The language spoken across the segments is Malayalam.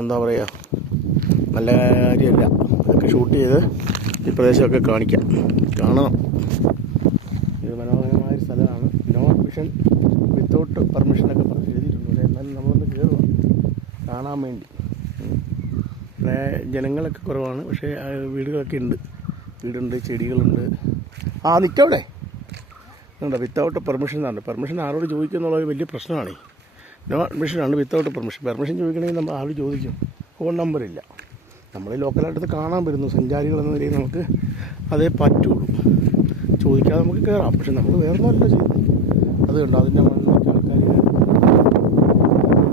എന്താ പറയുക, നല്ല കാര്യമല്ല. അതൊക്കെ ഷൂട്ട് ചെയ്ത് ഈ പ്രദേശമൊക്കെ കാണണം. ഇത് മനോഹരമായൊരു സ്ഥലമാണ്. നോ അഡ്മിഷൻ വിത്തൗട്ട് പെർമിഷനൊക്കെ പറഞ്ഞ് എഴുതിയിട്ടുണ്ട്. പക്ഷേ എന്നാലും നമ്മളൊന്ന് കയറുക കാണാൻ വേണ്ടി. ഇവിടെ ജനങ്ങളൊക്കെ കുറവാണ്, പക്ഷേ വീടുകളൊക്കെ വീടുണ്ട്, ചെടികളുണ്ട്. നിൽക്കവിടെ ഉണ്ടോ, വിത്തൗട്ട് പെർമിഷൻ എന്നാണ്. പെർമിഷൻ ആരോട് ചോദിക്കുന്നുള്ളത് വലിയ പ്രശ്നമാണ്. നോ അഡ്മിഷനാണ് വിത്തൗട്ട് പെർമിഷൻ. പെർമിഷൻ ചോദിക്കണമെങ്കിൽ നമ്മൾ ആരോട് ചോദിക്കും? ഫോൺ നമ്പറില്ല. നമ്മൾ ലോക്കലായിട്ടത് കാണാൻ വരുന്നു സഞ്ചാരികൾ എന്ന നിലയിൽ നമുക്ക് അതേ പറ്റുള്ളൂ. ചോദിക്കാതെ നമുക്ക് കയറാം. പക്ഷെ നമ്മൾ വേറൊന്നുമല്ല ചെയ്യുന്നത്. അത് കണ്ടോ, അതിൻ്റെ മണ്ണിലൊക്കെ ആൾക്കാർ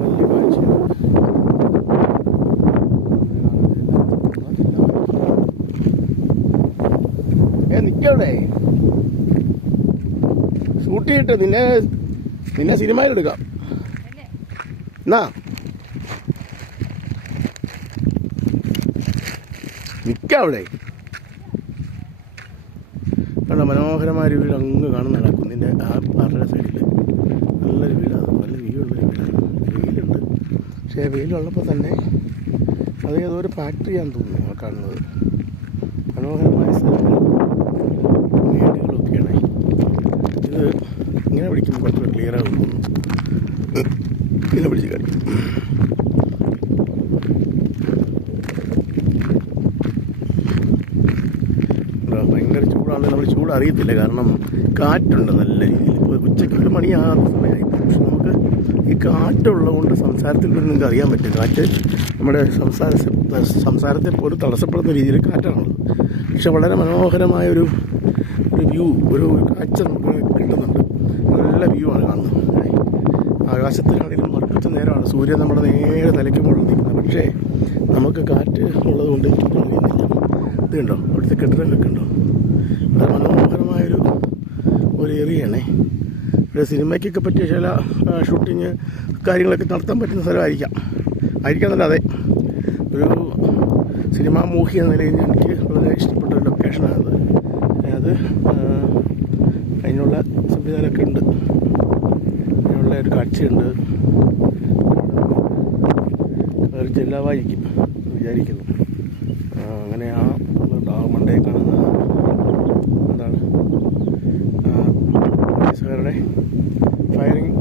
വലിയ കാഴ്ചയാണ്. നിൽക്കവിടെ ഷൂട്ട് ചെയ്തിട്ട് നിന്നെ സിനിമയിലെടുക്കാം. എന്നാ നിൽക്കവിടെ. കണ്ട മനോഹരമായൊരു വീട് അങ്ങ് കാണുന്നതാണ് കുന്നിൻ്റെ പാറയുടെ സൈഡിൽ. നല്ലൊരു വീടാണ്, നല്ല വ്യൂ ഉള്ളൊരു വീടാണ്. വെയിലുണ്ട്, പക്ഷേ വെയിലുള്ളപ്പോൾ തന്നെ അത് ഏതോ ഒരു ഫാക്ടറിയാണെന്ന് തോന്നുന്നു ആ കാണുന്നത്. മനോഹരമായ സ്ഥലങ്ങൾ, വീടുകളൊക്കെയാണ്. ഇത് ഇങ്ങനെ പിടിക്കുമ്പോൾ കുറച്ചുകൂടെ ക്ലിയർ ആകും. ഇങ്ങനെ പിടിച്ച് കാണിക്കും. ഭയങ്കര ചൂടാണ്. നമ്മൾ ചൂട് അറിയത്തില്ല, കാരണം കാറ്റുണ്ട് നല്ല രീതിയിൽ. ഉച്ചയ്ക്ക് 1 മണിയാകുന്ന സമയമായി. പക്ഷെ നമുക്ക് ഈ കാറ്റുള്ളതുകൊണ്ട് സംസാരത്തിൽ നിന്ന് നിങ്ങൾക്ക് അറിയാൻ പറ്റും. കാറ്റ് നമ്മുടെ സംസാരത്തെ പോലും തടസ്സപ്പെടുന്ന രീതിയിൽ കാറ്റാണുള്ളത്. പക്ഷെ വളരെ മനോഹരമായൊരു വ്യൂ, ഒരു കാഴ്ച നമുക്ക് കിട്ടുന്നുണ്ട്. നല്ല വ്യൂ ആണ് കാണുന്നത്. ആകാശത്തിനാണെങ്കിലും മറക്കത്തെ നേരമാണ്. സൂര്യൻ നമ്മുടെ നേരെ തലയ്ക്ക് മുകളിൽ നിൽക്കുന്നത്. പക്ഷേ നമുക്ക് കാറ്റ് ഉള്ളത് കൊണ്ട് അറിയുന്നില്ല. ഇത് കണ്ടോ, അവിടുത്തെ കെട്ടിടങ്ങളൊക്കെ ഉണ്ടോ? വളരെ മനോഹരമായൊരു ഏരിയയാണേ. ഇവിടെ സിനിമയ്ക്കൊക്കെ പറ്റിയ ചില ഷൂട്ടിങ് കാര്യങ്ങളൊക്കെ നടത്താൻ പറ്റുന്ന സ്ഥലമായിരിക്കാമെന്നല്ലാതെ ഒരു സിനിമാ മൂഹി എന്ന നിലയിൽ എനിക്ക് വളരെ ഇഷ്ടപ്പെട്ട ഒരു ലൊക്കേഷനാണത്. അത് അതിനുള്ള സംവിധാനമൊക്കെ ഉണ്ട്, അതിനുള്ള ഒരു കാഴ്ചയുണ്ട്. കയറി ചെല്ലാമായിരിക്കും വിചാരിക്കുന്നു. അങ്ങനെ മണ്ടേ കാണുന്ന എന്താണ് പോലീസുകാരുടെ ഫയറിങ്